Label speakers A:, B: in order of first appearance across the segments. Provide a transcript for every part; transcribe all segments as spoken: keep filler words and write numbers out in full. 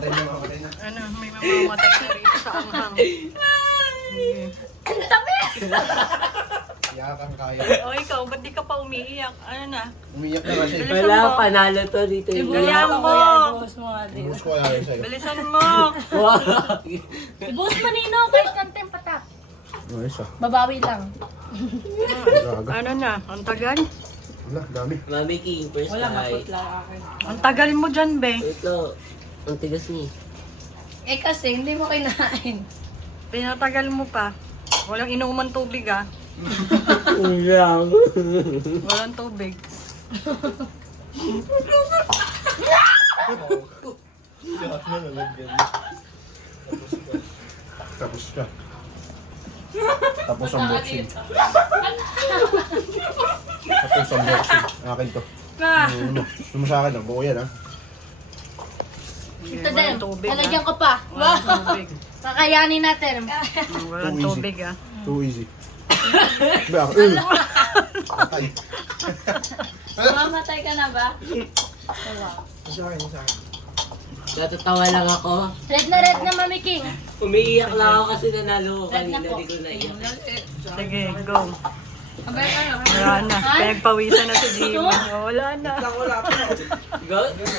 A: Mamatay na, mamatay na.
B: Ano, may mamamatay na rito sa anghang. Sige.
C: Ang tamis!
A: Iyakan kaya.
B: O ikaw, ba't di ka pa umiiyak? Ano na?
A: Umiyak na kasi.
B: Bilisan
D: Wala,
B: mo.
D: panalo to dito.
B: Bilisan mo.
C: Ibuhos mo nga din.
A: Ubus ko kaya sa'yo.
B: Bilisan mo.
D: Wow.
C: Ibuhos mo, Nino, kahit kantem patak.
A: Ano isa?
C: Babawi lang.
A: Gaga.
B: Ano na? Ang tagal?
A: Wala, dami.
D: Mami King, first try.
C: akin.
B: Ang tagal mo dyan, be.
D: Ito, ang tigas niya.
C: Eh kasi, hindi mo kinain.
B: Pinatagal mo pa. Walang inuman tubig, ah.
D: Ulang.
B: Walang tubig.
A: Tapos ka. Tapos ang boxing. Tapos ang boxing. Akin to.
B: Ah.
A: Ano mo? Ano mo sa akin? Ang buo yan, ha?
C: Ito din.
B: Walang tubig, ah.
C: Lalagyan ko pa.
B: Walang tubig.
C: Kakayanin natin.
B: Walang
A: Too easy.
B: tubig, ah.
A: Too easy. Ba, uh. Patay.
C: Mamatay ka na ba?
D: Natatawa lang ako.
C: Red na red na, Mami King.
D: Umiiyak lang ako kasi nanalo ko
C: Red na
D: kanina.
C: po.
D: Di ko naiyak.
B: Sige, go. Wala na. Pinagpawisan na si Jimmy. Wala na.
D: Go?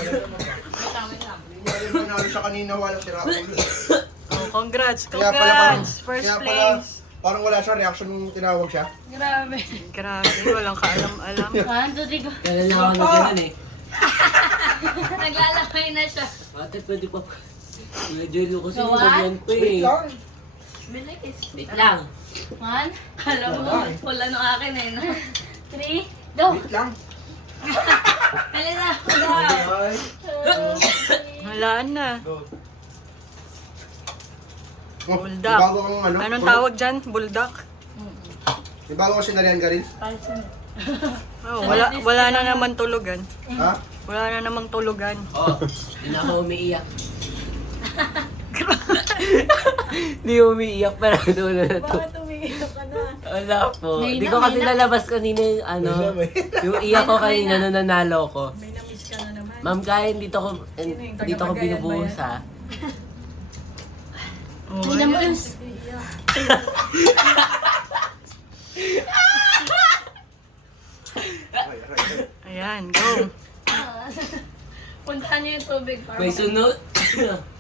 A: Nanalo siya kanina, walang tira ulo.
B: Oh, congrats,
A: Kaya pala parang,
B: congrats. First
A: kaya pala,
B: place.
A: parang wala siya reaction nung tinawag siya.
C: Grabe.
B: Grabe, walang kaalam-alam.
C: One, two, three, go.
D: Kailan na ako na ganun eh.
C: Naglalamay na siya.
D: Ate, pwede pa. Medyo luko sa
C: Gawa?
D: ganyan ko eh.
C: Bilis.
D: Wait lang.
C: One. Alam mo, wala nung akin eh. No? Three, go.
A: Wait lang.
C: Dali na. Wala.
B: Wala na.
A: Oh,
B: Bulldog.
A: Bago kang ano?
B: Anong tawag dyan? Bulldog?
A: Di bago kasi sinarihan ka rin?
B: Oh, wala, wala na naman tulugan.
A: Ha?
B: Wala na namang tulugan.
D: Oh, hindi na ako umiiyak. Hindi umiiyak pero ano na to.
B: Bakit umiiyak ka na?
D: Wala po.
C: May
D: Hindi
C: na,
D: ko
C: may
D: kasi
C: na.
D: nalabas kanina yung ano. Yung iyak ko kanina nung nanalo ko.
B: May na-miss ka na naman.
D: Ma'am, kaya dito ko
B: yung
D: dito ko
B: taga-Cagayan
D: binubuhos
B: ba
D: ha.
B: Oh,
C: Hindi na mo
B: ayun.
C: yung...
B: Ayan, go.
C: Puntahan niyo yung tubig. para
D: May sunod.